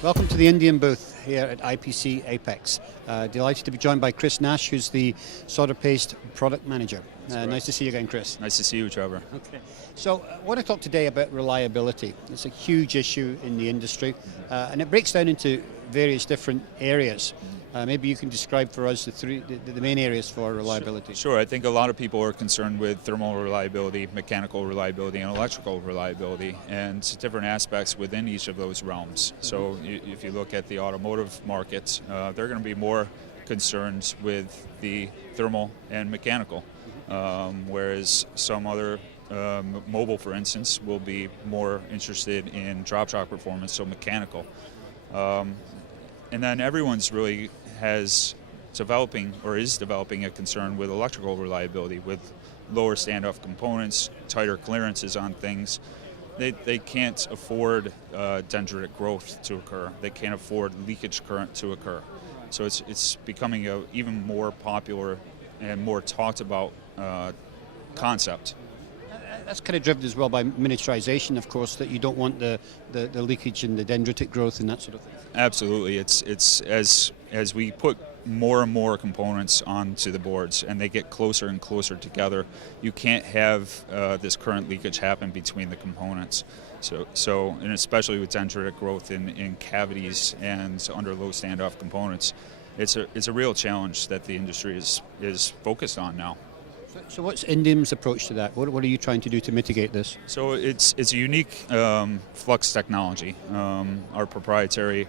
Welcome to the Indium booth here at IPC APEX. Delighted to be joined by Chris Nash, who's the solder paste product manager. Nice to see you again, Chris. Nice to see you, Trevor. Okay. So I want to talk today about reliability. It's a huge issue in the industry, and it breaks down into various different areas. Maybe you can describe for us the main areas for reliability. Sure. I think a lot of people are concerned with thermal reliability, mechanical reliability, and electrical reliability, and different aspects within each of those realms. So if you look at the automotive market, they're going to be more concerned with the thermal and mechanical, whereas some other mobile, for instance, will be more interested in drop shock performance, so mechanical. And then everyone's really is developing a concern with electrical reliability, with lower standoff components, tighter clearances on things. They can't afford dendritic growth to occur. They can't afford leakage current to occur. So it's becoming a even more popular and more talked about concept. That's kind of driven as well by miniaturization, of course, that you don't want the leakage and the dendritic growth and that sort of thing. Absolutely. It's as we put more and more components onto the boards and they get closer and closer together, you can't have this current leakage happen between the components. So and especially with dendritic growth in cavities and under low standoff components, it's a real challenge that the industry is focused on now. So what's Indium's approach to that? What are you trying to do to mitigate this? So it's a unique flux technology. Our proprietary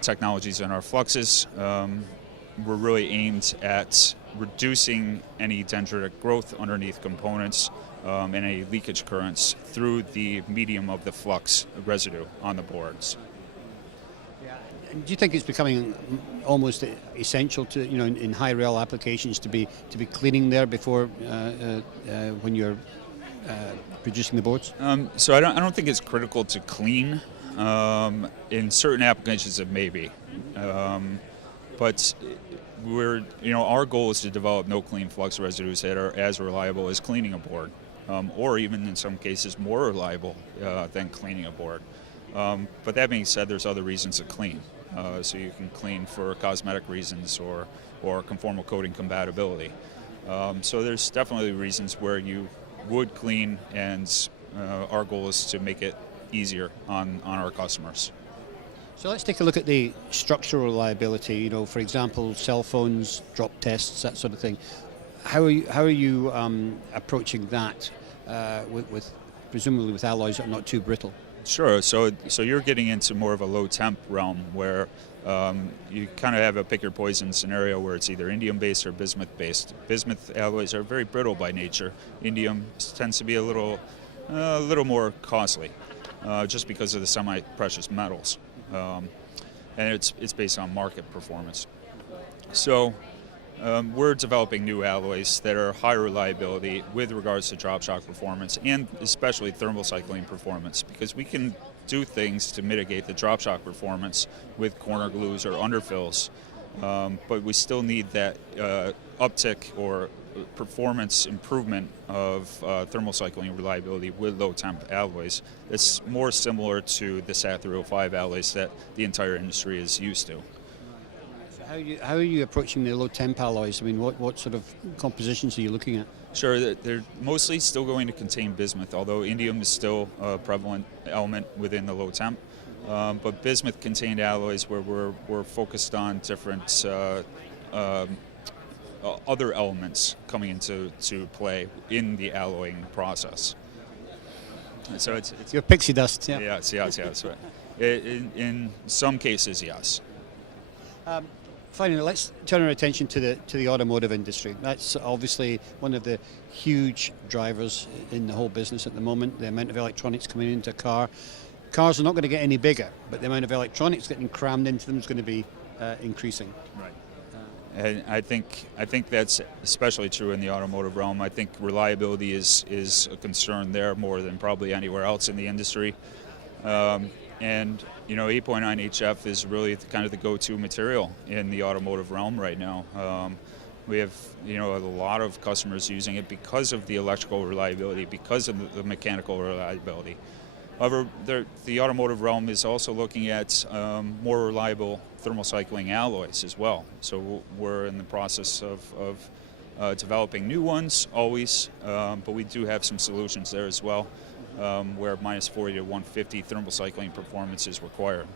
technologies and our fluxes were really aimed at reducing any dendritic growth underneath components and any leakage currents through the medium of the flux residue on the boards. Do you think it's becoming almost essential to, in high rail applications to be cleaning there before when you're producing the boards? So I don't think it's critical to clean. In certain applications, it may be, but our goal is to develop no clean flux residues that are as reliable as cleaning a board, or even in some cases more reliable than cleaning a board. But that being said, there's other reasons to clean. So you can clean for cosmetic reasons or conformal coating compatibility. So there's definitely reasons where you would clean, and our goal is to make it easier on our customers. So let's take a look at the structural reliability. For example, cell phones, drop tests, that sort of thing. How are you approaching that with presumably with alloys that are not too brittle? Sure. So you're getting into more of a low temp realm where you kind of have a pick your poison scenario where it's either indium based or bismuth based. Bismuth alloys are very brittle by nature. Indium tends to be a little more costly, just because of the semi-precious metals, and it's based on market performance. So we're developing new alloys that are high reliability with regards to drop shock performance and especially thermal cycling performance, because we can do things to mitigate the drop shock performance with corner glues or underfills, but we still need that uptick or performance improvement of thermal cycling reliability with low temp alloys. It's more similar to the SAT305 alloys that the entire industry is used to. How are you approaching the low temp alloys? I mean, what sort of compositions are you looking at? Sure, they're mostly still going to contain bismuth, although indium is still a prevalent element within the low temp. But bismuth contained alloys where we're focused on different other elements coming into play in the alloying process. So it's your pixie dust. Yeah. Yes. Right. In some cases, yes. Finally, let's turn our attention to the automotive industry. That's obviously one of the huge drivers in the whole business at the moment. The amount of electronics coming into a car. Cars are not going to get any bigger, but the amount of electronics getting crammed into them is going to be increasing. Right. And I think that's especially true in the automotive realm. I think reliability is a concern there more than probably anywhere else in the industry. And 8.9 HF is really kind of the go-to material in the automotive realm right now. We have a lot of customers using it because of the electrical reliability, because of the mechanical reliability. However, the automotive realm is also looking at more reliable thermal cycling alloys as well. So we're in the process of developing new ones always, but we do have some solutions there as well, where minus 40 to 150 thermal cycling performance is required.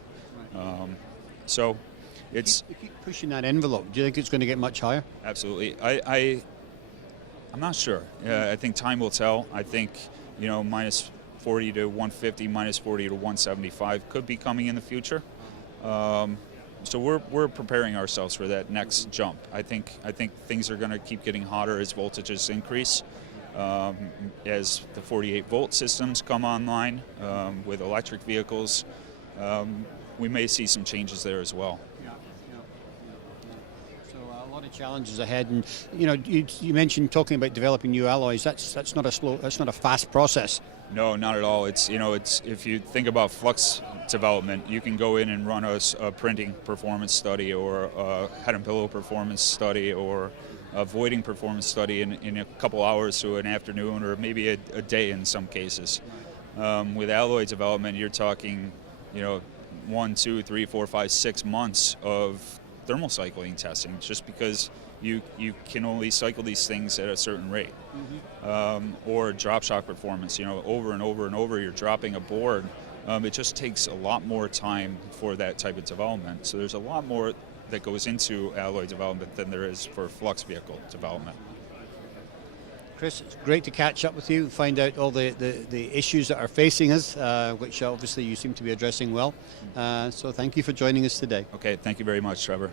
So it's... You keep pushing that envelope. Do you think it's going to get much higher? Absolutely. I'm not sure. I think time will tell. I think, minus 40 to 150, minus 40 to 175 could be coming in the future. So we're preparing ourselves for that next jump. I think things are going to keep getting hotter as voltages increase, as the 48-volt systems come online with electric vehicles. We may see some changes there as well. So a lot of challenges ahead, and you mentioned talking about developing new alloys. That's not a fast process. No, not at all. It's if you think about flux development, you can go in and run a printing performance study, or a head and pillow performance study, or a voiding performance study in a couple hours to an afternoon, or maybe a day in some cases. With alloy development, you're talking, 1, 2, 3, 4, 5, 6 months of thermal cycling testing, just because you can only cycle these things at a certain rate. Or drop shock performance, over and over and over, you're dropping a board. It just takes a lot more time for that type of development. So there's a lot more that goes into alloy development than there is for flux vehicle development. Chris, it's great to catch up with you and find out all the issues that are facing us, which obviously you seem to be addressing well. So thank you for joining us today. Okay, thank you very much, Trevor.